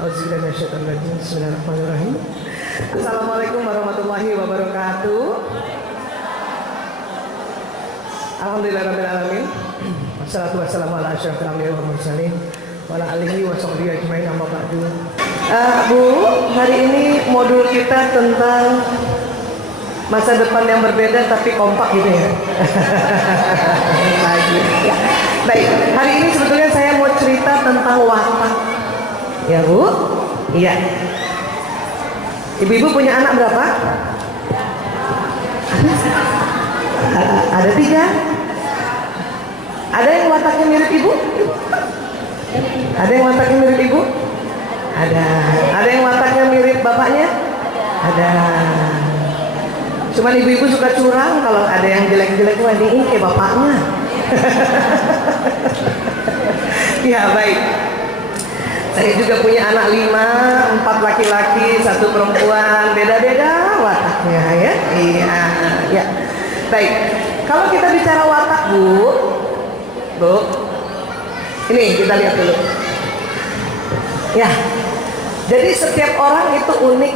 Auzubillahi. Bismillahirrahmanirrahim. Assalamualaikum warahmatullahi wabarakatuh. Alhamdulillahirabbil alamin. Wassalatu wassalamu ala asyrofil anbiya'i wal mursalin wa ala alihi wa sahbihi ajmain, amma ba'du. Bu, hari ini modul kita tentang masa depan yang berbeda tapi kompak gitu ya. Ya. Baik, hari ini sebetulnya saya mau cerita tentang watak. Ya Bu? Iya. Ibu-ibu punya anak berapa? Ada 3. Ada yang wataknya mirip ibu? Ada yang wataknya mirip ibu? Ada. Ada yang wataknya mirip bapaknya? Ada. Cuman ibu-ibu suka curang kalau ada yang jelek-jelek, wah ini kayak bapaknya. Ya baik. Saya juga punya anak 5, 4 laki-laki, 1 perempuan, beda-beda wataknya ya. Iya, ya. Baik. Kalau kita bicara watak Bu, ini kita lihat dulu. Ya. Jadi setiap orang itu unik,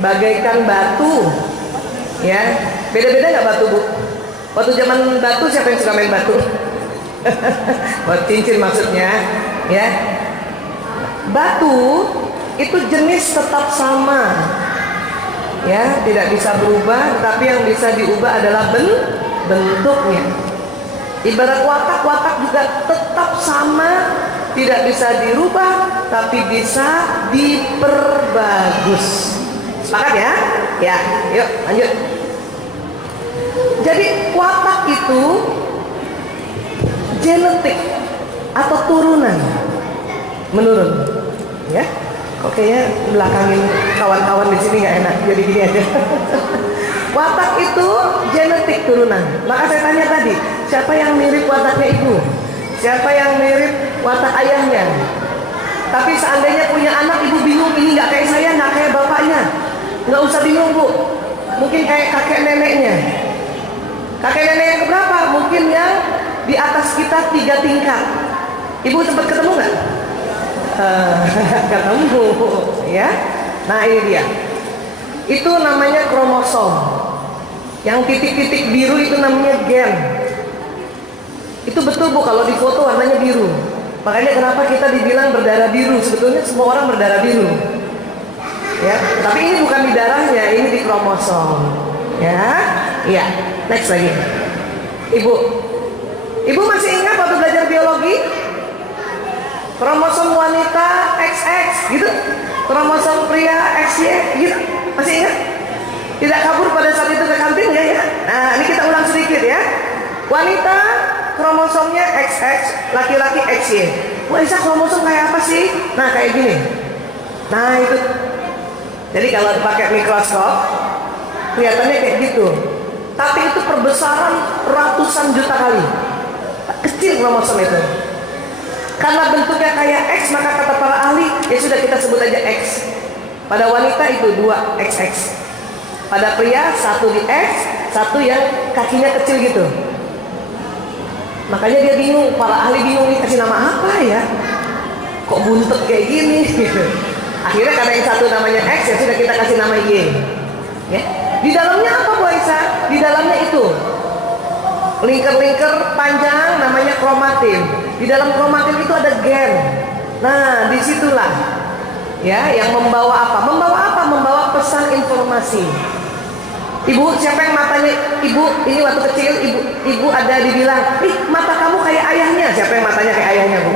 bagaikan batu. Ya. Beda-beda nggak batu Bu? Waktu zaman batu siapa yang suka main batu? Buat cincin maksudnya. Ya, batu itu jenis tetap sama, ya, tidak bisa berubah, tapi yang bisa diubah adalah bentuknya. Ibarat watak juga tetap sama, tidak bisa dirubah, tapi bisa diperbagus. Sepakat ya? Ya, yuk lanjut. Jadi watak itu genetik atau turunan menurun, ya. Kok kayaknya belakangin kawan-kawan di sini nggak enak, jadi gini aja. Watak itu genetik turunan. Maka saya tanya tadi, siapa yang mirip wataknya ibu? Siapa yang mirip watak ayahnya? Tapi seandainya punya anak, ibu bingung, ini nggak kayak saya, nggak kayak bapaknya. Nggak usah bingung Bu, mungkin kayak kakek neneknya. Kakek nenek yang keberapa? Mungkin yang di atas kita 3 tingkat. Ibu sempat ketemu nggak? Ketemu, ya. Nah ini dia. Itu namanya kromosom. Yang titik-titik biru itu namanya gen. Itu betul Bu, kalau di foto warnanya biru. Makanya kenapa kita dibilang berdarah biru? Sebetulnya semua orang berdarah biru. Ya, tapi ini bukan di darahnya, ini di kromosom. Ya, iya. Next lagi. Ibu masih ingat waktu belajar biologi? Kromosom wanita XX gitu, kromosom pria XY gitu, masih ingat? Tidak kabur pada saat itu ke kantin ya? Nah ini kita ulang sedikit ya. Wanita kromosomnya XX, laki-laki XY. Wah Isa, kromosom kayak apa sih? Nah kayak gini. Nah itu. Jadi kalau pakai mikroskop kelihatannya kayak gitu. Tapi itu perbesaran ratusan juta kali. Kecil kromosom itu. Karena bentuknya kayak X, maka kata para ahli, ya sudah kita sebut aja X. Pada wanita itu 2 XX. Pada pria 1 di X, 1 yang kakinya kecil gitu. Makanya dia bingung, para ahli bingung nih kasih nama apa ya? Kok buntut kayak gini? Akhirnya karena yang 1 namanya X, ya sudah kita kasih nama Y. Ya. Di dalamnya apa Bu Aisyah? Di dalamnya itu lingkar-lingkar panjang namanya kromatin. Di dalam kromatin itu ada gen. Nah, disitulah ya yang membawa apa? Membawa pesan informasi. Ibu, siapa yang matanya ibu ini waktu kecil ibu ada dibilang, "Ih, mata kamu kayak ayahnya." Siapa yang matanya kayak ayahnya, Bu?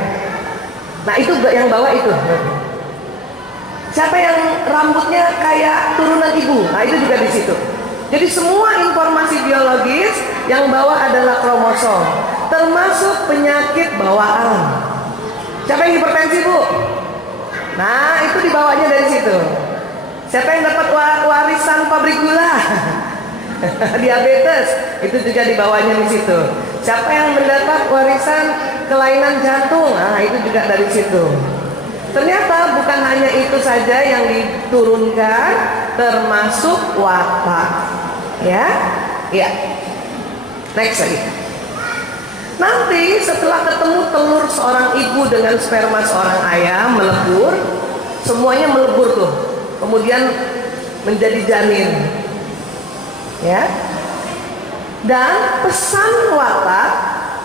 Nah, itu yang bawa itu. Siapa yang rambutnya kayak turunan ibu? Nah, itu juga di situ. Jadi semua informasi biologis yang bawa adalah kromosom, termasuk penyakit bawaan. Siapa yang hipertensi Bu? Nah itu dibawanya dari situ. Siapa yang dapat warisan pabrik gula? Diabetes, itu juga dibawanya di situ. Siapa yang mendapat warisan kelainan jantung? Nah itu juga dari situ. Ternyata bukan hanya itu saja yang diturunkan, termasuk watak. Ya, ya. Next lagi. Nanti setelah ketemu telur seorang ibu dengan sperma seorang ayam melebur, semuanya melebur tuh, kemudian menjadi janin, ya. Dan pesan watak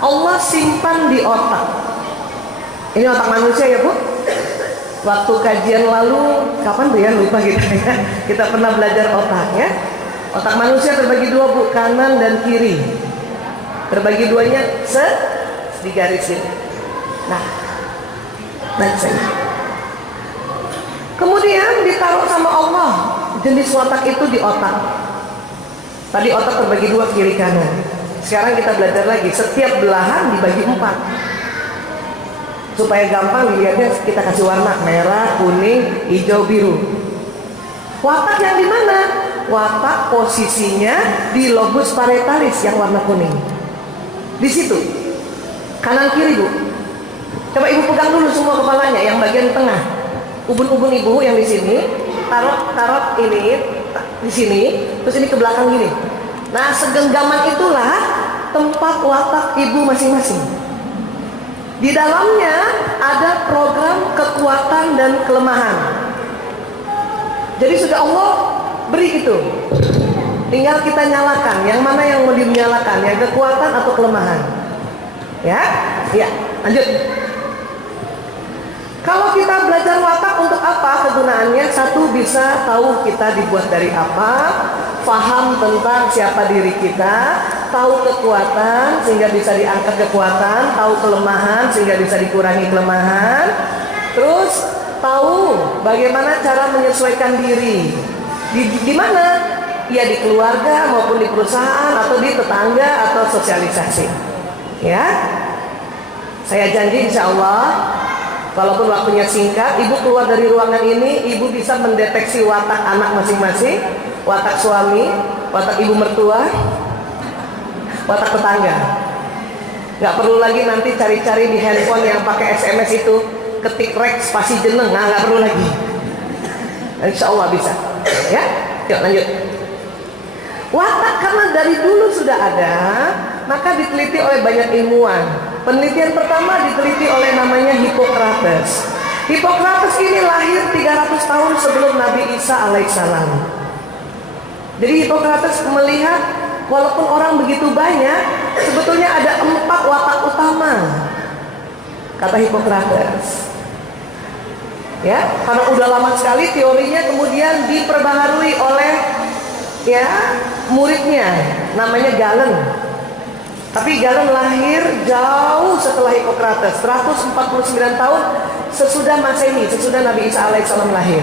Allah simpan di otak. Ini otak manusia ya Bu. Waktu kajian lalu, kapan tuh ya, lupa gitu ya. Kita pernah belajar otak ya. Otak manusia terbagi dua Bu, kanan dan kiri. Terbagi duanya digarisin. Nah, kemudian ditaruh sama Allah jenis watak itu di otak. Tadi otak terbagi dua, kiri kanan. Sekarang kita belajar lagi, setiap belahan dibagi 4. Supaya gampang dilihatnya, kita kasih warna merah, kuning, hijau, biru. Watak yang di mana? Watak posisinya di lobus parietalis yang warna kuning. Di situ. Kanan kiri Bu. Coba Ibu pegang dulu semua kepalanya, yang bagian tengah. Ubun-ubun Ibu yang di sini, taruh ini di sini, terus ini ke belakang gini. Nah, segenggaman itulah tempat watak Ibu masing-masing. Di dalamnya ada program kekuatan dan kelemahan. Jadi sudah Allah beri itu. Tinggal kita nyalakan, yang mana yang mau dinyalakan, yang kekuatan atau kelemahan. Ya, ya, lanjut. Kalau kita belajar watak untuk apa kegunaannya? Satu, bisa tahu kita dibuat dari apa, paham tentang siapa diri kita, tahu kekuatan sehingga bisa diangkat kekuatan, tahu kelemahan sehingga bisa dikurangi kelemahan, terus tahu bagaimana cara menyesuaikan diri. Di mana? Ya di keluarga maupun di perusahaan atau di tetangga atau sosialisasi. Ya, saya janji insya Allah, walaupun waktunya singkat, Ibu keluar dari ruangan ini, Ibu bisa mendeteksi watak anak masing-masing, watak suami, watak ibu mertua, watak tetangga. Gak perlu lagi nanti cari-cari di handphone yang pakai SMS itu, ketik rek spasi jeneng, nah gak perlu lagi. Insya Allah bisa. Ya, yuk lanjut. Watak karena dari dulu sudah ada, maka diteliti oleh banyak ilmuwan. Penelitian pertama diteliti oleh namanya Hippocrates. Hippocrates ini lahir 300 tahun sebelum Nabi Isa alaihissalam. Jadi Hippocrates melihat walaupun orang begitu banyak, sebetulnya ada 4 watak utama, kata Hippocrates. Ya, karena udah lama sekali teorinya kemudian diperbaharui oleh muridnya, namanya Galen. Tapi Galen lahir jauh setelah Hippocrates, 149 tahun sesudah Masehi, sesudah Nabi Isa alaihissalam lahir.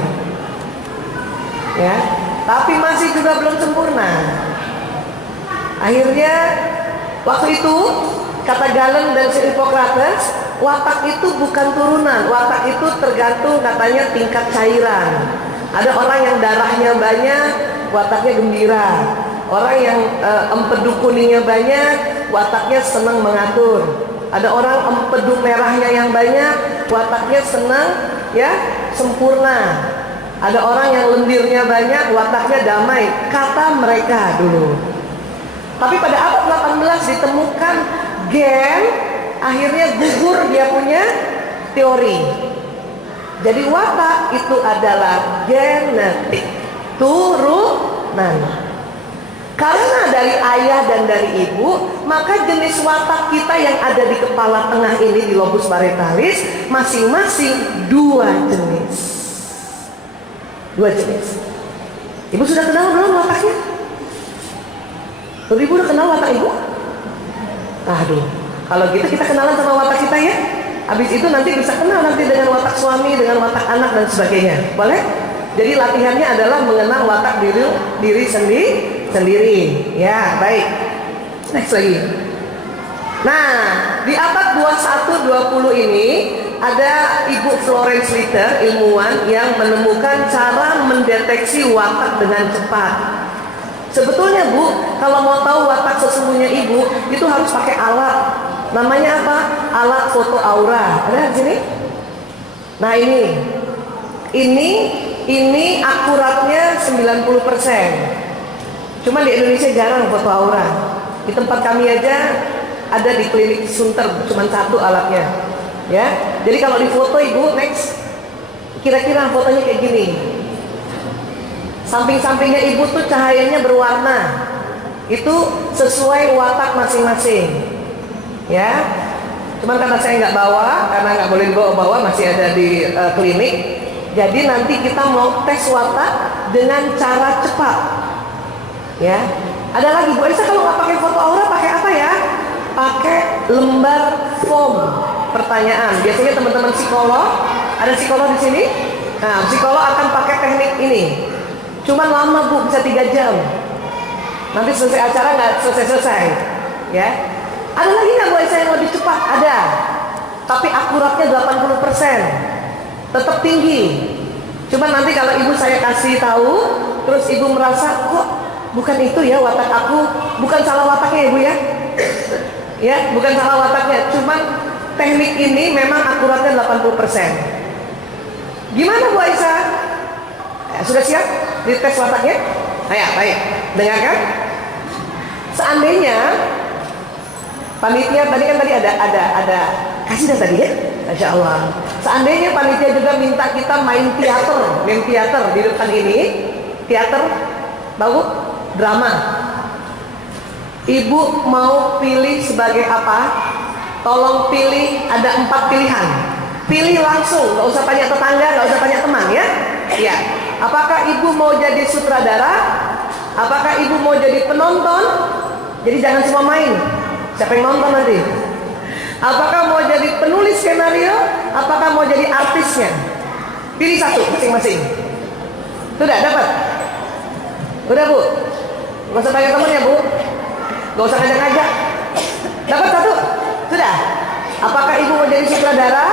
Ya, tapi masih juga belum sempurna. Akhirnya waktu itu kata Galen dan Hippocrates, watak itu bukan turunan, watak itu tergantung katanya tingkat cairan. Ada orang yang darahnya banyak, wataknya gembira. Orang yang empedu kuningnya banyak, wataknya senang mengatur. Ada orang empedu merahnya yang banyak, wataknya senang sempurna. Ada orang yang lendirnya banyak, wataknya damai, kata mereka dulu. Tapi pada abad 18 ditemukan gen, akhirnya gugur dia punya teori. Jadi watak itu adalah genetik, turunan. Karena dari ayah dan dari ibu, maka jenis watak kita yang ada di kepala tengah ini, di lobus parietalis, masing-masing 2 jenis. 2 jenis. Ibu sudah kenal belum wataknya? Ibu udah kenal watak ibu? Aduh, kalau gitu kita kenalan sama watak kita ya. Habis itu nanti bisa kenal nanti dengan watak suami, dengan watak anak dan sebagainya. Boleh? Jadi latihannya adalah mengenal watak diri sendiri. Ya, baik. Next lagi. Nah, di abad 21-20 ini ada Ibu Florence Litter, ilmuwan yang menemukan cara mendeteksi watak dengan cepat. Sebetulnya Bu, kalau mau tahu watak sesungguhnya Ibu, itu harus pakai alat. Namanya apa? Alat foto aura. Ada di sini? Nah ini akuratnya 90%. Cuma di Indonesia jarang foto aura. Di tempat kami aja ada di klinik Sunter, cuma satu alatnya. Ya, jadi kalau di foto ibu next, kira-kira fotonya kayak gini. Samping-sampingnya ibu tuh cahayanya berwarna, itu sesuai watak masing-masing. Ya, cuman karena saya nggak bawa, karena nggak boleh dibawa-bawa, masih ada di klinik. Jadi nanti kita mau tes watak dengan cara cepat. Ya, ada lagi Bu Aisyah kalau nggak pakai foto aura pakai apa ya? Pakai lembar form pertanyaan. Biasanya teman-teman psikolog, ada psikolog di sini. Nah, psikolog akan pakai teknik ini. Cuman lama Bu, bisa 3 jam. Nanti selesai acara nggak selesai-selesai. Ya. Ada lagi nggak Bu Aisyah yang lebih cepat? Ada. Tapi akuratnya 80%. Tetap tinggi. Cuman nanti kalau ibu saya kasih tahu, terus ibu merasa kok bukan itu ya watak aku, bukan salah wataknya ya Bu ya. Ya, bukan salah wataknya. Cuman teknik ini memang akuratnya 80%. Gimana Bu Aisyah? Sudah siap dites wataknya? Ayo, baik. Dengarkan. Seandainya panitia tadi kan ada kasih dah tadi ya, Masya Allah. Seandainya panitia juga minta kita main teater di depan ini, teater, tahu? Drama. Ibu mau pilih sebagai apa? Tolong pilih, ada 4 pilihan. Pilih langsung, nggak usah tanya tetangga, nggak usah tanya teman ya. Ya. Apakah ibu mau jadi sutradara? Apakah ibu mau jadi penonton? Jadi jangan semua main. Siapa yang nonton nanti? Apakah mau jadi penulis skenario? Apakah mau jadi artisnya? Pilih satu masing-masing. Sudah dapat? Udah Bu? Gak usah tanya teman ya Bu? Gak usah ngajak-ngajak. Dapat satu? Sudah? Apakah ibu mau jadi sutradara?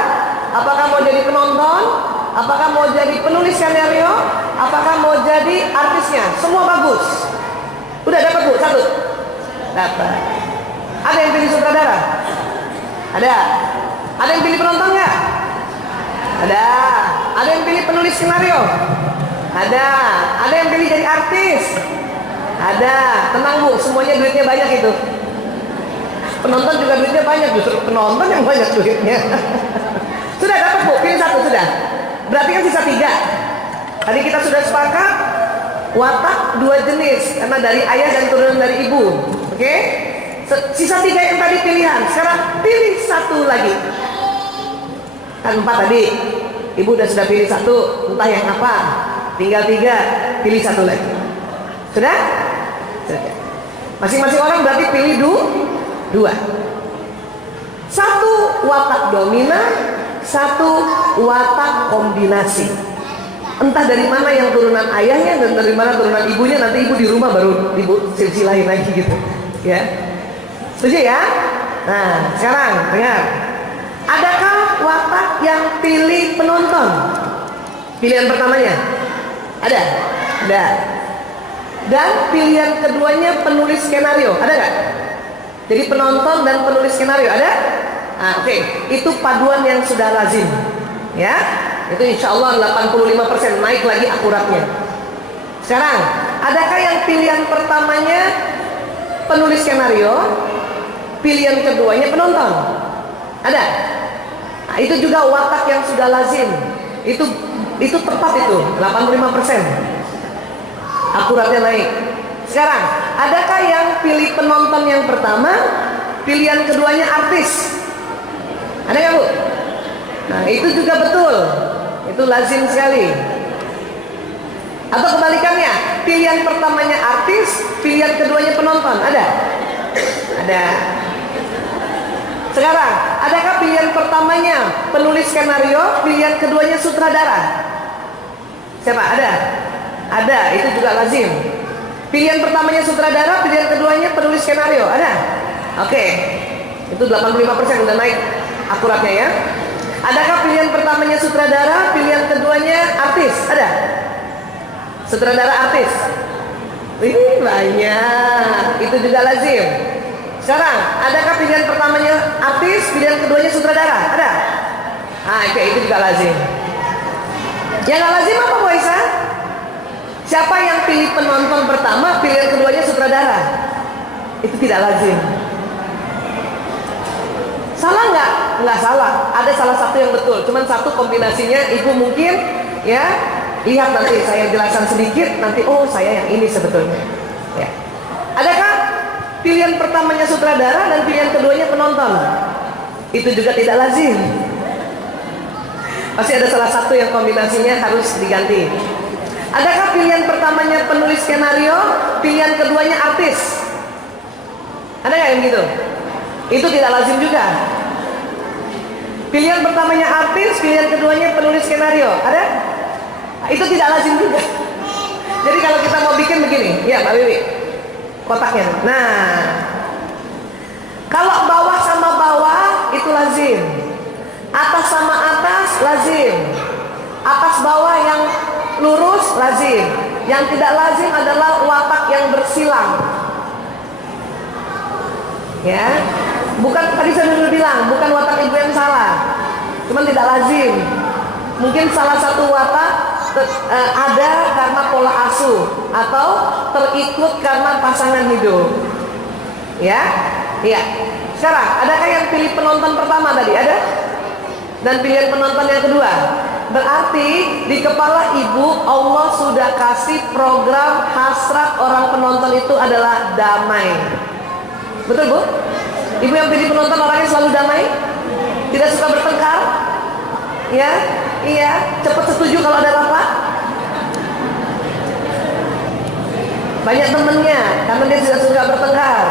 Apakah mau jadi penonton? Apakah mau jadi penulis skenario? Apakah mau jadi artisnya? Semua bagus. Udah dapat Bu? Satu? Dapat. Ada yang pilih sutradara? Ada. Ada yang pilih penonton nggak? Ada. Ada yang pilih penulis skenario? Ada. Ada yang pilih jadi artis? Ada. Tenang Bu, semuanya duitnya banyak itu. Penonton juga duitnya banyak, justru penonton yang banyak duitnya. Sudah dapat Bu, pilih satu sudah. Berarti kan sisa 3. Tadi kita sudah sepakat watak 2 jenis, karena dari ayah dan turunan dari ibu. Oke? Sisa 3 yang tadi pilihan. Sekarang pilih satu lagi. Kan 4 tadi. Ibu sudah pilih satu, entah yang apa. Tinggal 3, pilih satu lagi. Sudah? Sudah. Masing-masing orang berarti pilih 2. Satu watak dominan, satu watak kombinasi. Entah dari mana yang turunan ayahnya dan dari mana turunan ibunya, nanti ibu di rumah baru ibu silsilahin lagi gitu. Ya. Setuju ya? Nah, sekarang dengar. Adakah watak yang pilih penonton? Pilihan pertamanya? Ada? Ada. Dan pilihan keduanya penulis skenario, ada nggak? Jadi penonton dan penulis skenario, ada? Nah, oke. Itu paduan yang sudah lazim. Ya, itu insya Allah 85% naik lagi akuratnya. Sekarang, adakah yang pilihan pertamanya penulis skenario, pilihan keduanya penonton? Ada? Nah, itu juga watak yang sudah lazim. Itu tepat itu, 85%. Akuratnya naik. Sekarang, adakah yang pilih penonton yang pertama, pilihan keduanya artis? Ada nggak Bu? Nah, itu juga betul. Itu lazim sekali. Atau kebalikannya, pilihan pertamanya artis, pilihan keduanya penonton. Ada? Ada. Sekarang, adakah pilihan pertamanya penulis skenario, pilihan keduanya sutradara? Siapa? Ada? Ada, itu juga lazim. Pilihan pertamanya sutradara, pilihan keduanya penulis skenario. Ada? Oke. Itu 85% udah naik akuratnya ya. Adakah pilihan pertamanya sutradara, pilihan keduanya artis? Ada? Sutradara artis? Wih, banyak. Itu juga lazim. Sekarang, adakah pilihan pertamanya artis, pilihan keduanya sutradara? Ada? Nah, itu juga lazim. Yang gak lazim apa Bu Aisyah? Siapa yang pilih penonton pertama, pilihan keduanya sutradara? Itu tidak lazim. Salah nggak? Nggak salah. Ada salah satu yang betul. Cuman satu kombinasinya ibu mungkin ya lihat nanti saya jelaskan sedikit. Nanti oh saya yang ini sebetulnya. Ya. Adakah pilihan pertamanya sutradara dan pilihan keduanya penonton? Itu juga tidak lazim. Pasti ada salah satu yang kombinasinya harus diganti. Adakah pilihan pertamanya penulis skenario, pilihan keduanya artis? Ada nggak yang gitu? Itu tidak lazim juga. Pilihan pertamanya artis, pilihan keduanya penulis skenario. Ada? Itu tidak lazim juga. Jadi kalau kita mau bikin begini, ya Mbak Wiwi, kotaknya. Nah, kalau bawah sama bawah itu lazim, atas sama atas lazim, atas bawah yang lurus lazim. Yang tidak lazim adalah watak yang bersilang. Ya. Bukan, tadi saya dulu bilang, bukan watak ibu yang salah, cuman tidak lazim. Mungkin salah satu watak ada karena pola asuh atau terikut karena pasangan hidup. Ya, iya. Sekarang, adakah yang pilih penonton pertama tadi? Ada? Dan pilihan penonton yang kedua? Berarti di kepala ibu Allah sudah kasih program hasrat orang penonton itu adalah damai. Betul Bu? Ibu yang pilih penonton orangnya selalu damai, tidak suka bertengkar, ya, iya, cepat setuju kalau ada rapat. Banyak temennya, karena dia tidak suka bertengkar.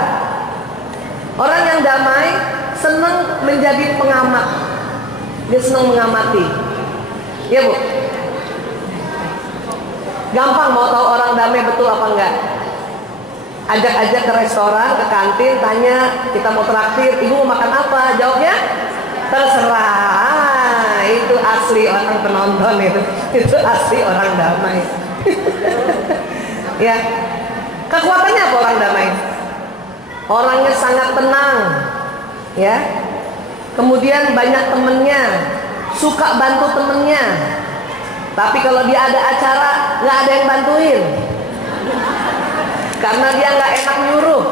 Orang yang damai senang menjadi pengamat, dia senang mengamati, ya Bu. Gampang mau tahu orang damai betul apa enggak? Ajak-ajak ke restoran, ke kantin, tanya kita mau traktir, ibu mau makan apa? Jawabnya terserah. Itu asli orang penonton itu asli orang damai. Ya, kekuatannya apa orang damai? Orangnya sangat tenang, ya. Kemudian banyak temennya, suka bantu temennya. Tapi kalau dia ada acara, nggak ada yang bantuin. Karena dia nggak enak nyuruh,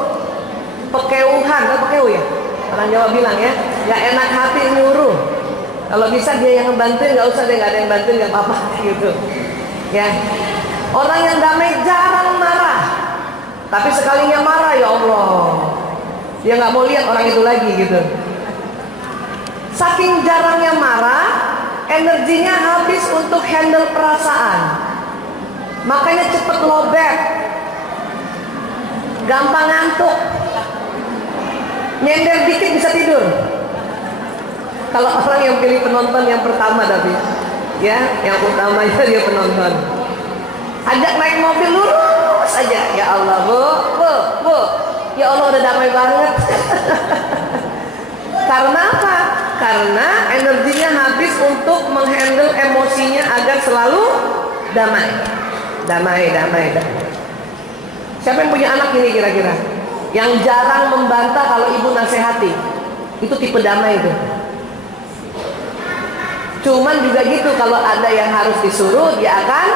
pekeuhan, kan pekeu ya, orang Jawa bilang ya, nggak enak hati nyuruh. Kalau bisa dia yang ngebantuin, nggak usah dia nggak ada yang bantuin nggak apa-apa gitu. Ya, orang yang damai jarang marah, tapi sekalinya marah ya Allah, dia nggak mau lihat orang itu lagi gitu. Saking jarangnya marah, energinya habis untuk handle perasaan, makanya cepet lobet. Gampang ngantuk, nyender dikit bisa tidur. Kalau orang yang pilih penonton yang pertama tapi, ya, yang utamanya dia penonton. Ajak naik mobil lurus aja, ya Allah, bu, ya Allah udah damai banget. Karena apa? Karena energinya habis untuk menghandle emosinya agar selalu damai. Siapa yang punya anak ini kira-kira? Yang jarang membantah kalau ibu nasihati. Itu tipe damai itu. Cuman juga gitu, kalau ada yang harus disuruh, dia akan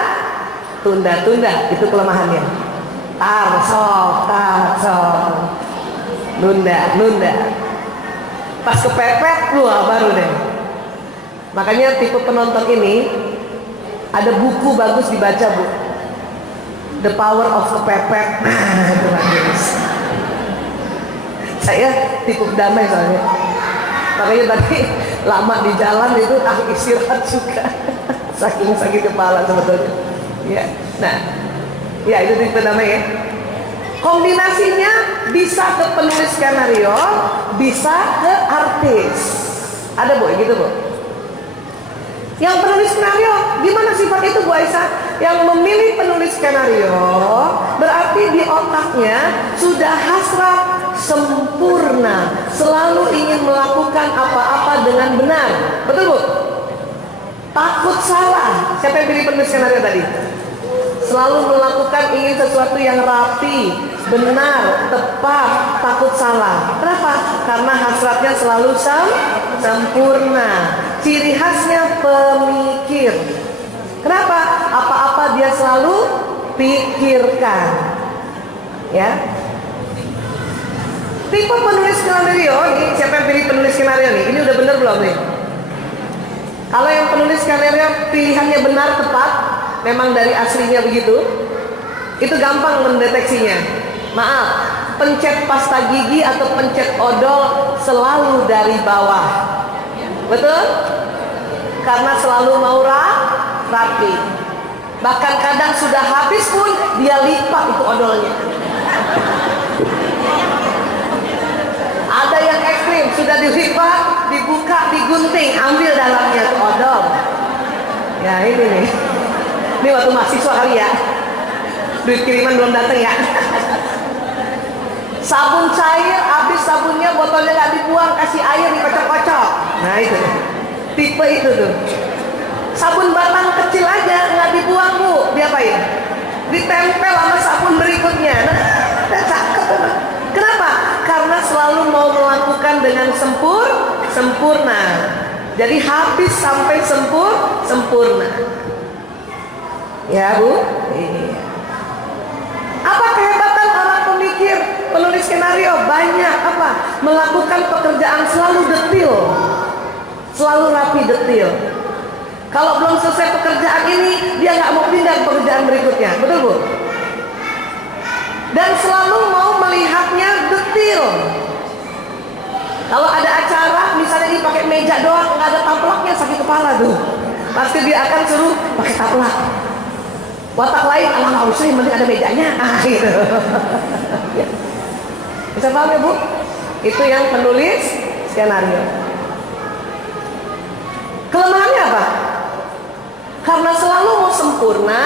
tunda-tunda. Itu kelemahannya. Tarsol. Nunda. Pas kepepet, wah baru deh. Makanya tipe penonton ini, ada buku bagus dibaca Bu. The Power of Kepepet. Itu bagus. Saya tipe damai soalnya. Makanya tadi lama di jalan itu aku istirahat juga. Saking sakit kepala sebetulnya. Ya. Nah, ya itu tipe damai ya. Kombinasinya bisa ke penulis skenario, bisa ke artis. Ada Bu, gitu Bu. Yang penulis skenario, gimana sifat itu Bu Aisyah? Yang memilih penulis skenario berarti di otaknya sudah hasrat sempurna, selalu ingin melakukan apa-apa dengan benar. Betul Bu? Takut salah. Siapa yang pilih penulis skenario tadi? Selalu melakukan ingin sesuatu yang rapi, benar, tepat, takut salah. Kenapa? Karena hasratnya selalu sempurna. Ciri khasnya pemikir. Kenapa? Apa-apa dia selalu pikirkan. Ya. Tipe penulis skenario nih, siapa yang pilih penulis skenario nih? Ini udah bener belum nih? Kalau yang penulis skenario pilihannya benar tepat, memang dari aslinya begitu, itu gampang mendeteksinya. Maaf, pencet pasta gigi atau pencet odol selalu dari bawah. Betul? Karena selalu mau rapi. Bahkan kadang sudah habis pun dia lipat itu odolnya. Ada yang ekstrim, sudah dilipat, dibuka, digunting, ambil dalamnya itu odol. Ya ini nih. Ini waktu mahasiswa kali ya. Duit kiriman belum datang ya. Sabun cair, habis sabunnya botolnya nggak dibuang, kasih air dikocok-kocok. Nah itu, tipe itu tuh. Sabun batang kecil aja nggak dibuang bu, diapain? Ditempel sama sabun berikutnya. Nah, cakep. Kenapa? Karena selalu mau melakukan dengan sempurna. Jadi habis sampai sempurna. Ya bu. Iya. Apa kehebatan orang pemikir, penulis skenario? Banyak apa? Melakukan pekerjaan selalu detil, selalu rapi detil. Kalau belum selesai pekerjaan ini, dia nggak mau pindah ke pekerjaan berikutnya, betul bu? Dan selalu mau melihatnya detil. Kalau ada acara, misalnya dia pakai meja doang, nggak ada taplaknya, sakit kepala tuh. Pasti dia akan suruh pakai taplak. Watak lain, nggak usah, yang penting ada mejanya. Gitu. Bisa paham ya bu? Itu yang penulis skenario. Kelemahannya apa? Karena selalu mau sempurna,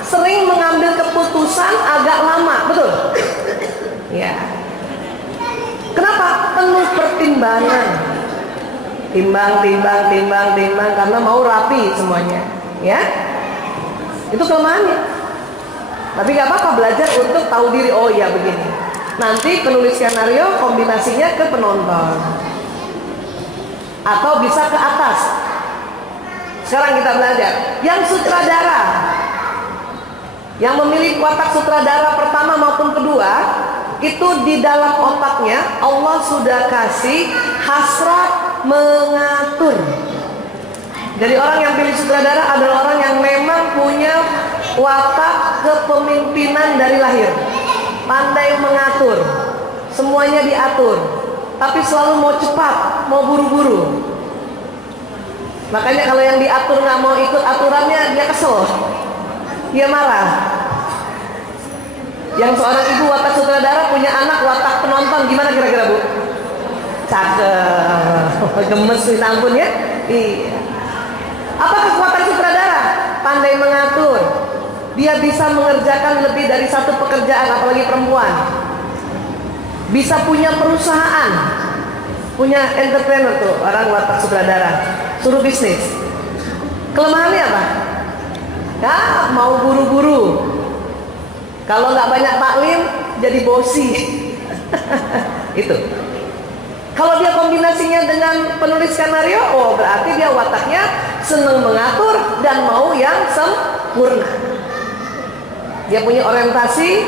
sering mengambil keputusan agak lama, betul? Ya. Kenapa? Penuh pertimbangan. Timbang, karena mau rapi semuanya. Ya. Itu kelemahannya. Tapi gak apa-apa, belajar untuk tahu diri. Oh iya begini. Nanti penulis skenario kombinasinya ke penonton. Atau bisa ke atas. Sekarang kita belajar. Yang sutradara, yang memilih watak sutradara pertama maupun kedua, itu di dalam otaknya Allah sudah kasih hasrat mengatur. Jadi orang yang pilih sutradara adalah orang yang memang punya watak kepemimpinan dari lahir, pandai mengatur, semuanya diatur, tapi selalu mau cepat, mau buru-buru. Makanya kalau yang diatur nggak mau ikut aturannya, dia kesel, dia marah. Yang seorang ibu watak sutradara punya anak watak penonton, gimana kira-kira bu? Cakep, gemes minta ampun ya. Iya. Apa kekuatan sutradara? Pandai mengatur. Dia bisa mengerjakan lebih dari satu pekerjaan, apalagi perempuan. Bisa punya perusahaan, punya entrepreneur tuh orang watak sutradara. Suruh bisnis. Kelemahannya apa? Ya mau buru-buru. Kalau nggak banyak taklim, jadi bosi. Itu. Kalau dia kombinasinya dengan penulis skenario, oh berarti dia wataknya senang mengatur dan mau yang sempurna. Dia punya orientasi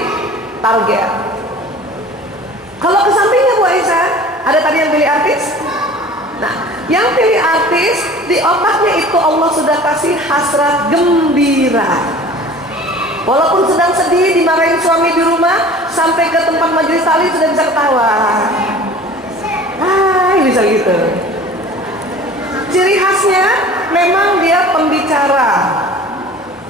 target. Kalau ke sampingnya Bu Aisyah, ada tadi yang pilih artis. Nah, yang pilih artis di otaknya itu Allah sudah kasih hasrat gembira. Walaupun sedang sedih, dimarahin suami di rumah, sampai ke tempat majelis taklim sudah bisa ketawa. Bisa gitu. Ciri khasnya memang dia pembicara.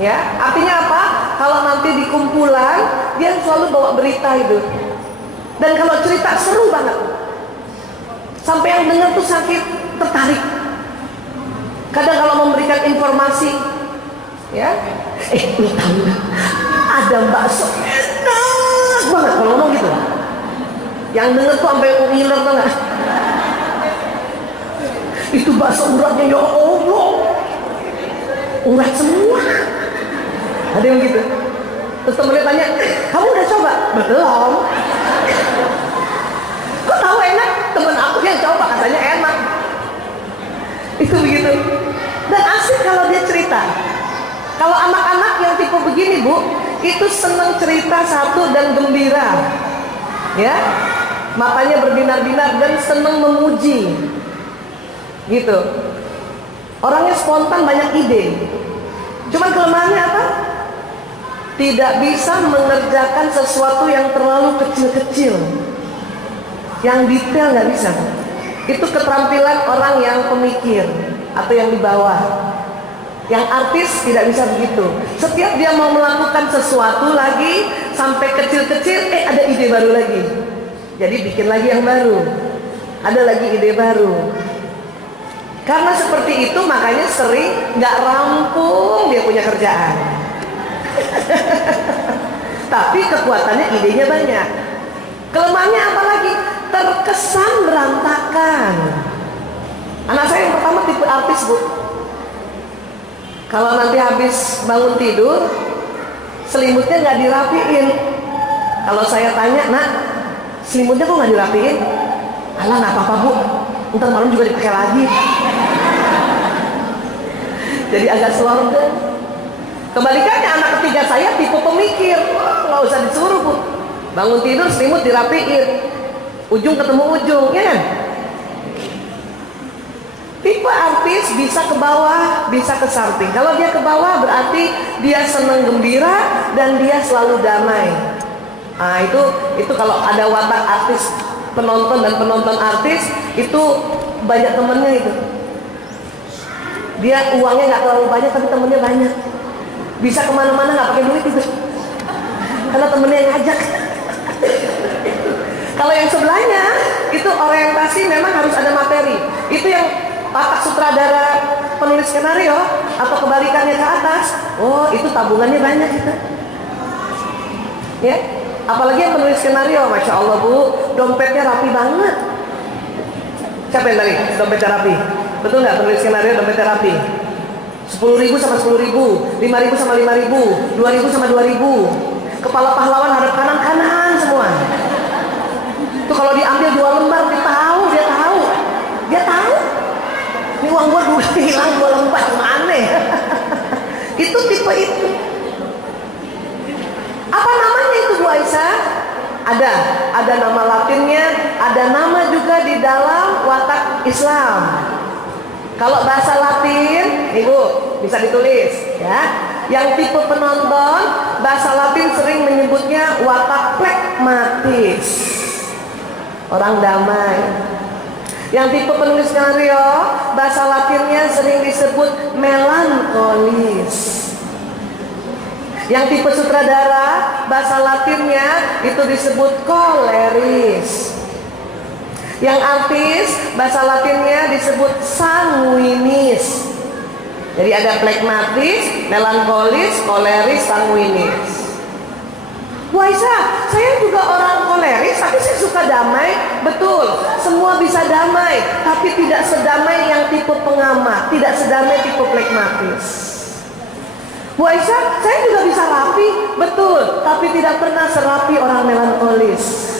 Ya, artinya apa? Kalau nanti di kumpulan, dia selalu bawa berita itu. Dan kalau cerita seru banget. Sampai yang dengar tuh sakit tertarik. Kadang kalau memberikan informasi, ya, lu tahu nggak? Ada bakso enak banget kalau ngomong gitu. Yang denger tuh sampai ngiler tuh nggak? Itu bakso uratnya ya Allah, urat semua. Ada yang gitu. Terus temennya tanya, kamu udah coba? Belum. Kok tahu enak? Temen aku yang coba katanya enak. Itu begitu. Dan asik kalau dia cerita. Kalau anak-anak yang tipe begini Bu, itu senang cerita satu dan gembira. Ya. matanya berbinar-binar dan senang memuji, gitu. Orangnya spontan, banyak ide. Cuman kelemahannya apa? Tidak bisa mengerjakan sesuatu yang terlalu kecil-kecil, yang detail nggak bisa. Itu keterampilan orang yang pemikir atau yang di bawah. Yang artis tidak bisa begitu. Setiap dia mau melakukan sesuatu lagi, sampai kecil-kecil, ada ide baru lagi. Jadi bikin lagi yang baru. Ada lagi ide baru. Karena seperti itu makanya sering nggak rampung dia punya kerjaan. Tapi kekuatannya, idenya banyak. Kelemahannya apa lagi? Terkesan berantakan. Anak saya yang pertama tipe artis, Bu. Kalau nanti habis bangun tidur, selimutnya nggak dirapiin. Kalau saya tanya, nak, selimutnya kok nggak dirapiin? Alah, nggak apa-apa, Bu, ntar malam juga dipakai lagi. Jadi agak slorden. Kebalikannya anak ketiga saya tipe pemikir. Nggak usah disuruh, Bu, bangun tidur selimut dirapiin, ujung ketemu ujung, ya kan? Tipe artis bisa ke bawah, bisa ke samping. Kalau dia ke bawah berarti dia senang gembira dan dia selalu damai. Nah, itu kalau ada watak artis, penonton dan penonton artis itu banyak temennya itu. Dia uangnya nggak terlalu banyak tapi temennya banyak. Bisa kemana-mana nggak pakai duit itu, karena temennya yang ngajak. Kalau yang sebelahnya itu orientasi memang harus ada materi. Itu yang watak sutradara, penulis skenario, atau kebalikannya ke atas. Oh, itu tabungannya banyak itu. Ya, apalagi yang penulis skenario, masya Allah, Bu, dompetnya rapi banget. Siapa yang tadi dompetnya rapi? Betul nggak penulis skenario dompetnya rapi? 10.000 sama 10.000, 5.000 sama 5.000, 2.000 sama 2.000. Kepala pahlawan hadap kanan semua. Itu kalau diambil 2 lembar, dia tahu. Ini uang gua hilang 2 lembar, mana? Itu tipe itu. Apa namanya itu, Bu Aisyah? Ada nama Latinnya, ada nama juga di dalam watak Islam. Kalau bahasa Latin, nih Bu, bisa ditulis ya. Yang tipe penonton, bahasa Latin sering menyebutnya watak plekmatis, orang damai. Yang tipe penulis skenario, bahasa Latinnya sering disebut melankolis. Yang tipe sutradara, bahasa Latinnya itu disebut koleris. Yang artis, bahasa Latinnya disebut sanguinis. Jadi ada plekmatis, melankolis, koleris, sanguinis. Bu Aisyah, saya juga orang koleris, tapi saya suka damai. Betul, semua bisa damai, tapi tidak sedamai yang tipe pengamat, tidak sedamai tipe plekmatis. Bu Aisyah, saya juga bisa rapi. Betul, tapi tidak pernah serapi orang melankolis.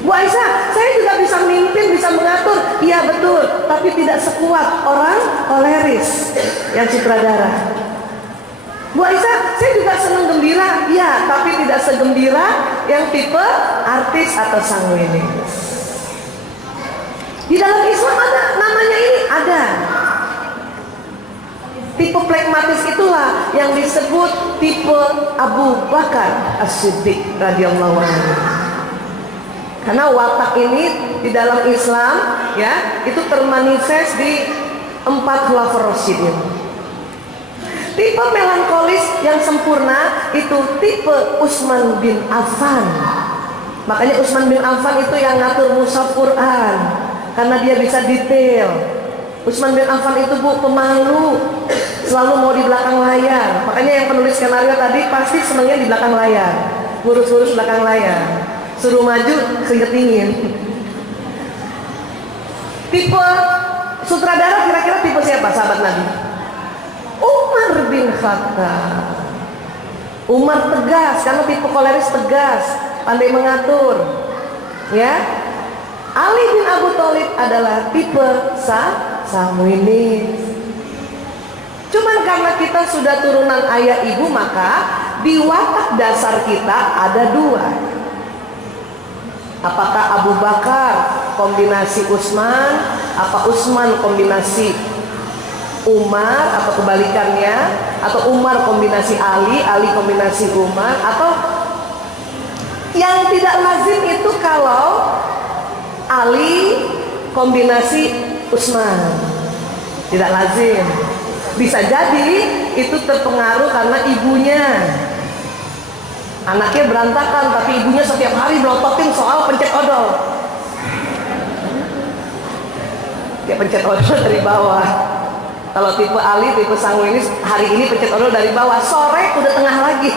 Bu Aisyah, saya juga bisa mimpin, bisa mengatur. Iya betul, tapi tidak sekuat orang koleris yang sutradara. Bu Aisyah, saya juga senang gembira. Ya, tapi tidak segembira yang tipe artis atau sanguinis. Di dalam Islam ada namanya ini, ada. Tipe plekmatis itulah yang disebut tipe Abu Bakar As-Siddiq radhiyallahu anhu. Karena watak ini di dalam Islam ya, itu termanifest di 4 khulafaur rasyidin. Tipe melankolis yang sempurna itu tipe Utsman bin Affan. Makanya Utsman bin Affan itu yang ngatur mushaf Quran, karena dia bisa detail. Utsman bin Affan itu, Bu, pemalu, selalu mau di belakang layar. Makanya yang penulis skenario tadi pasti senangnya di belakang layar, ngurus-ngurus belakang layar. Suruh maju keringet dingin. Tipe sutradara kira-kira tipe siapa sahabat Nabi? Umar bin Khattab. Umar tegas, karena tipe koleris tegas, pandai mengatur. Ya. Ali bin Abu Thalib adalah tipe sanguinis. Cuman karena kita sudah turunan ayah ibu, maka di watak dasar kita ada 2. Apakah Abu Bakar kombinasi Utsman, apa Utsman kombinasi Umar, atau kebalikannya, atau Umar kombinasi Ali, Ali kombinasi Umar, atau yang tidak lazim itu kalau Ali kombinasi Utsman. Tidak lazim. Bisa jadi itu terpengaruh karena ibunya. Anaknya berantakan, tapi ibunya setiap hari melototin soal pencet odol. Dia pencet odol dari bawah. Kalau tipe Ali, tipe sanguinis, hari ini pencet odol dari bawah, sore udah tengah lagi.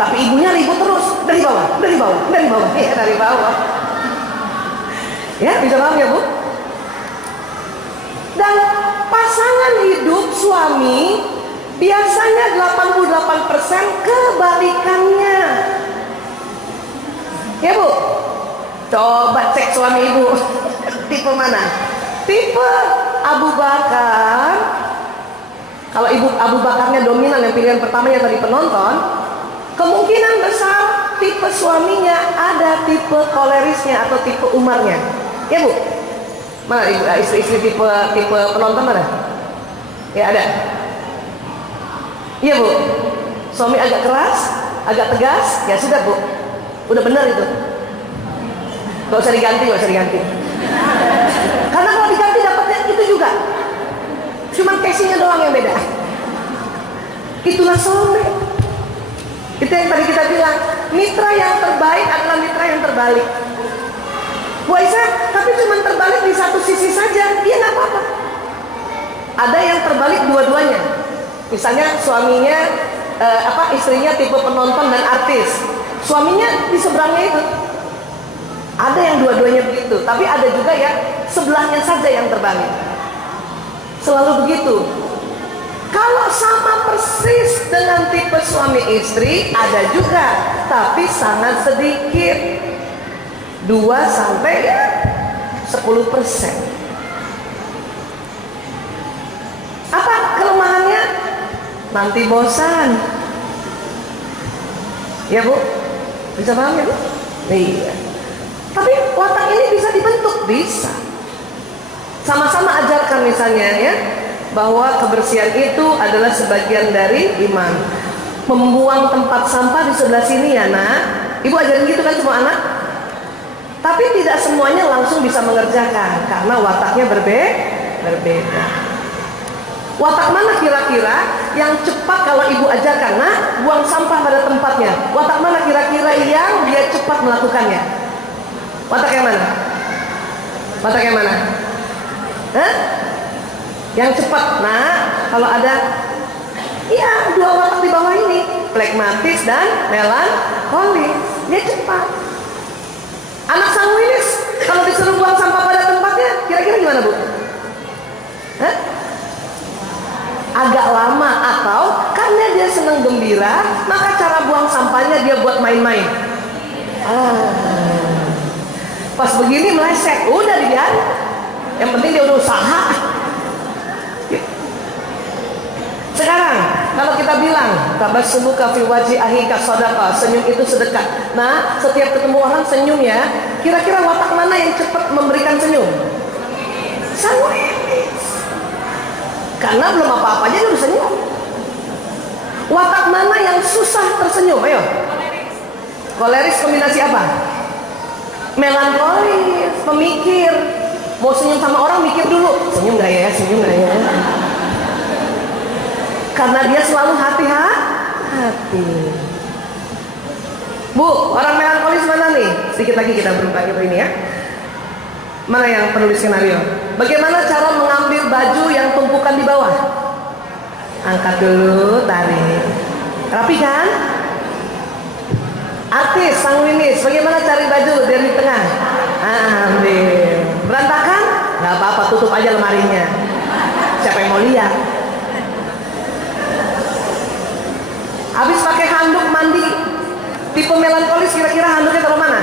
Tapi ibunya ribut terus dari bawah, dari bawah, dari bawah, ya dari bawah. Ya, bisa paham ya Bu? Dan pasangan hidup suami biasanya 88% kebalikannya. Ya Bu? Coba cek suami ibu. Tipe mana? Tipe Abu Bakar. Kalau ibu Abu Bakarnya dominan, yang pilihan pertamanya tadi penonton, kemungkinan besar tipe suaminya ada tipe kolerisnya atau tipe Umarnya. Ya Bu? Mana ibu, istri-istri tipe penonton mana? Ya ada. Iya Bu, suami agak keras, agak tegas, ya sudah Bu, udah benar itu. Gak usah diganti, gak usah diganti. Karena kalau diganti dapatnya itu juga, cuman casingnya doang yang beda. Itulah suami. Itu yang tadi kita bilang, mitra yang terbaik adalah mitra yang terbalik. Bu Aisyah, tapi cuman terbalik di satu sisi saja, dia nggak apa-apa. Ada yang terbalik dua-duanya. Misalnya suaminya istrinya tipe penonton dan artis, suaminya di seberangnya itu. Ada yang dua-duanya begitu, tapi ada juga yang sebelahnya saja yang terbalik. Selalu begitu. Kalau sama persis dengan tipe suami istri ada juga, tapi sangat sedikit, 2 sampai 10%. Apa kelemahannya? Nanti bosan. Ya Bu, bisa paham ya Bu? Iya. Tapi watak ini bisa dibentuk, bisa. Sama-sama ajarkan misalnya ya, bahwa kebersihan itu adalah sebagian dari iman. Membuang tempat sampah di sebelah sini ya nak. Ibu ajarin gitu kan semua anak. Tapi tidak semuanya langsung bisa mengerjakan karena wataknya berbeda. Watak mana kira-kira yang cepat kalau ibu ajarkan, nah buang sampah pada tempatnya? Watak mana kira-kira yang dia cepat melakukannya? Watak yang mana? Watak yang mana? Hah? Yang cepat. Nah, kalau ada, iya 2 watak di bawah ini, flegmatis dan melankolis, dia cepat. Anak sanguinis kalau disuruh buang sampah pada tempatnya, kira-kira gimana Bu? Hah? Agak lama, atau karena dia senang gembira, maka cara buang sampahnya dia buat main-main. Pas begini meleset, udah dibiarin. Yang penting dia udah usaha. Sekarang kalau kita bilang tabassumuka fi wajhi akhika shadaqah, senyum itu sedekah. Nah, setiap ketemu orang senyum ya. Kira-kira watak mana yang cepat memberikan senyum? Sanguinis. Karena belum apa-apanya dia udah senyum. Watak mana yang susah tersenyum? Ayo. Koleris kombinasi apa? Melankolis, pemikir. Mau senyum sama orang mikir dulu, senyum gak ya, senyum gak ya. Karena dia selalu hati-hati. Bu, orang melankolis mana nih? Sedikit lagi kita berubah gitu ini ya. Mana yang penulis skenario? Bagaimana cara mengambil baju yang tumpukan di bawah? Angkat dulu, tarik. Rapi kan? Artis, sanguinis, bagaimana cari baju dari tengah? Ambil. Berantakan? Gak apa-apa, tutup aja lemarinya. Siapa yang mau lihat? Habis pakai handuk mandi, tipe melankolis kira-kira handuknya taruh mana?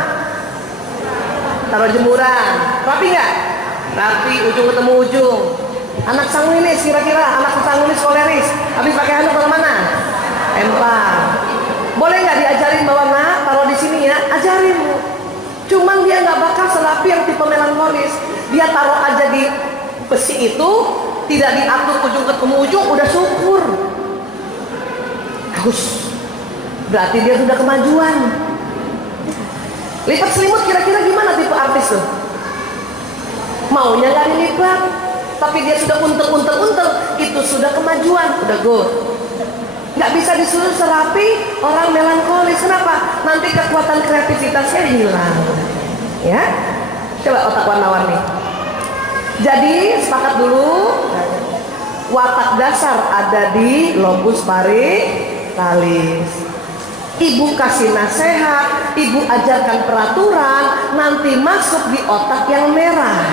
Taruh jemuran. Rapi nggak? Rapi, ujung ketemu ujung. Anak sanguinis kira-kira, anak sanguinis koleris, habis pakai handuk taruh mana? Empar. Boleh nggak diajarin bahwa nak taruh di sini ya? Ajarin Bu. Cuman dia nggak bakal serapi yang tipe melankolis. Dia taruh aja di besi itu, tidak diatur ujung ketemu ujung, udah syukur. Bagus. Berarti dia sudah kemajuan. Lipat selimut kira-kira gimana tipe artis tuh? Maunya nggak dilipat, tapi dia sudah untel, itu sudah kemajuan, udah good. Nggak bisa disuruh serapi orang melankolis. Kenapa? Nanti kekuatan kreativitasnya hilang. Ya, coba otak warna-warni. Jadi sepakat dulu, watak dasar ada di lobus parietal. Ibu kasih nasihat, ibu ajarkan peraturan, nanti masuk di otak yang merah.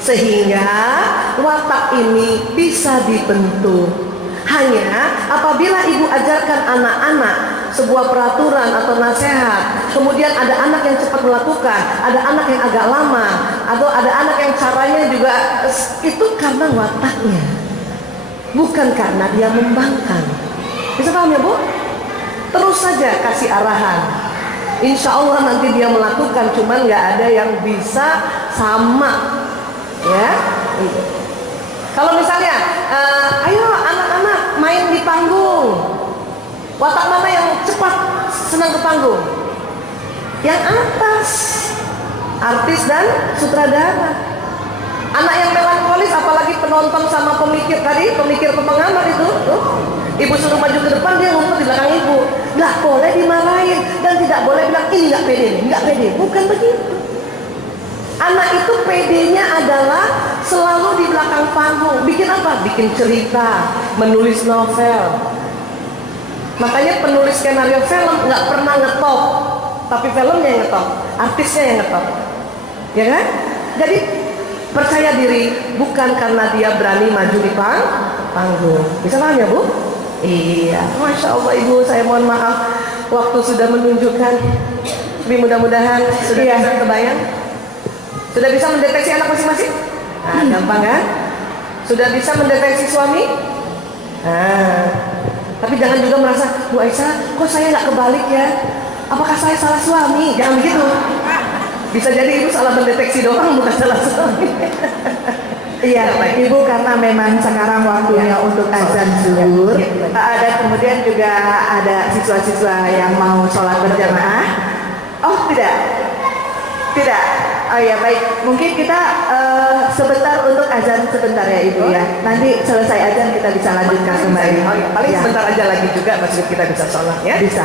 Sehingga watak ini bisa dibentuk. Hanya apabila ibu ajarkan anak-anak sebuah peraturan atau nasihat, kemudian ada anak yang cepat melakukan, ada anak yang agak lama, atau ada anak yang caranya juga, itu karena wataknya, bukan karena dia membangkang. Bisa paham ya Bu? Terus saja kasih arahan. Insya Allah nanti dia melakukan, cuman nggak ada yang bisa sama. Ya. Kalau misalnya, ayo anak-anak main di panggung. Watak mana yang cepat senang ke panggung? Yang atas, artis dan sutradara. Anak yang melankolis, apalagi penonton sama pemikir tadi, pemikir pengamat itu, ibu suruh maju ke depan, dia ngumpet di belakang ibu. Nggak boleh dimarahin dan tidak boleh bilang ini nggak pede, nggak pede. Bukan begitu. Anak itu pedenya adalah selalu di belakang panggung. Bikin apa? Bikin cerita, menulis novel. Makanya penulis skenario film nggak pernah ngetop, tapi filmnya yang ngetop, artisnya yang ngetop. Ya kan? Jadi percaya diri bukan karena dia berani maju di panggung. Bisa paham ya Bu? Iya. Masya Allah Ibu, saya mohon maaf waktu sudah menunjukkan. Tapi mudah-mudahan sudah bisa kebayang. Sudah bisa mendeteksi anak masing-masing? Nah, gampang kan? Sudah bisa mendeteksi suami? Nah, tapi jangan juga merasa, Bu Aisyah, kok saya nggak kebalik ya? Apakah saya salah suami? Jangan begitu. Bisa jadi ibu salah mendeteksi doang, bukan salah suami. Iya, Ibu, karena memang sekarang waktunya untuk azan zuhur. Dan kemudian juga ada siswa-siswa yang mau sholat berjamaah. Oh, tidak. Oh ya, baik. Mungkin kita sebentar untuk azan sebentar ya Ibu ya. Nanti selesai azan kita bisa lanjutkan kembali. Oh ya, paling sebentar aja lagi juga masih kita bisa sholat ya. Bisa.